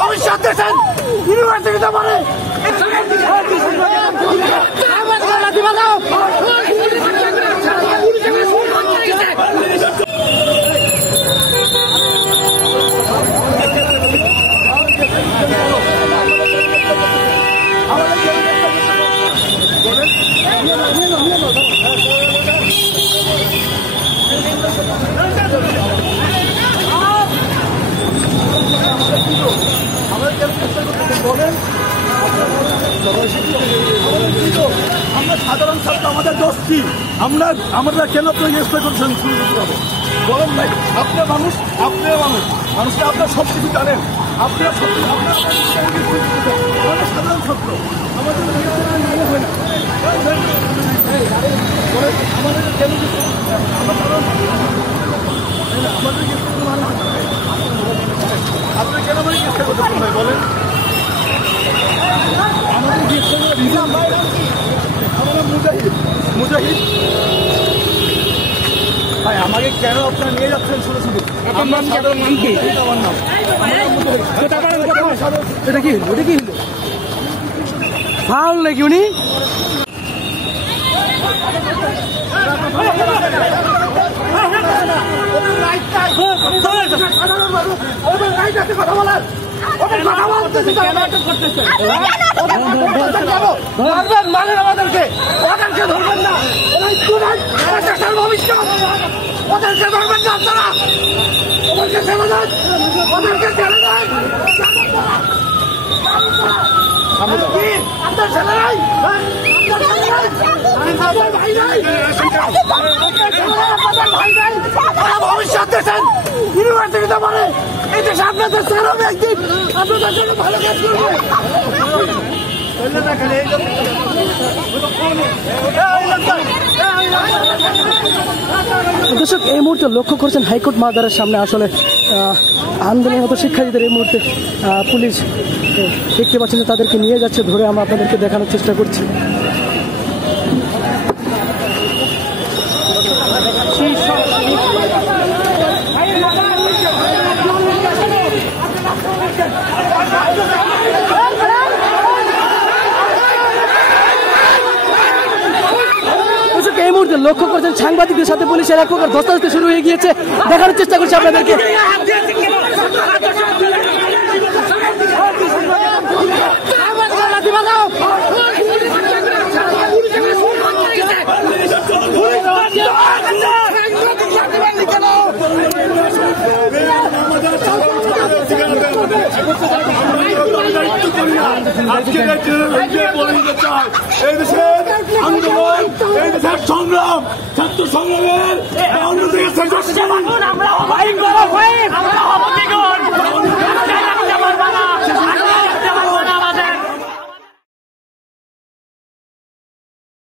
ভবিষ্যৎ দেশেন ইউনিভার্সিটিতে পড়ে আমরা সাধারণ ছাত্র, আমাদের দোষ কি? আমরা কেন চেষ্টা করছেন বলেন ভাই? আপনার মানুষ, আপনিও মানুষ, মানুষকে আপনার সব কিছু জানেন, আপনার সব সাধারণ ছাত্র আমাদের হয় না আমাদের কেন আপনি কেন মানে চেষ্টা করতেছেন ভাই বলেন? মুজাহিদ ভাই আমাকে কেন আপনারা নিয়ে যাচ্ছেন শুধু শুধু? এটা কি হলো? এটা কি হলো? ফাউল নাকি উনি? কথা বলার মানেন আমাদেরকে, ওদেরকে ধরবেন না, ভবিষ্যৎ ওদেরকে ধরবেন না আপনারা, ওদেরকে ছেড়ে দেন, ওদেরকে ছেড়ে দেন। আপনার ছেলে নাই, ভাই নাই, ভাই নাই, ওরা ভবিষ্যৎ দেশেন ইউনিভার্সিটিতে পড়ে। এই দেশে আপনাদের স্যার হবে একদিন, আপনাদের জন্য ভালো কাজ করবে। দর্শক, এই মুহূর্তে লক্ষ্য করছেন হাইকোর্ট মাদারের সামনে আসলে আন্দোলনরত শিক্ষার্থীদের এই মুহূর্তে পুলিশ দেখতে পাচ্ছেন যে তাদেরকে নিয়ে যাচ্ছে ধরে। আমরা আপনাদেরকে দেখানোর চেষ্টা করছি। এই মুহূর্তে লক্ষ্য করছেন সাংবাদিকদের সাথে পুলিশের এক প্রকার ধস্তাধস্তি শুরু হয়ে গিয়েছে। দেখানোর চেষ্টা করছি আপনাদেরকে। এই দেশের আন্দোলন, এই দেশের সংগ্রাম, ছাত্র সংগ্রামের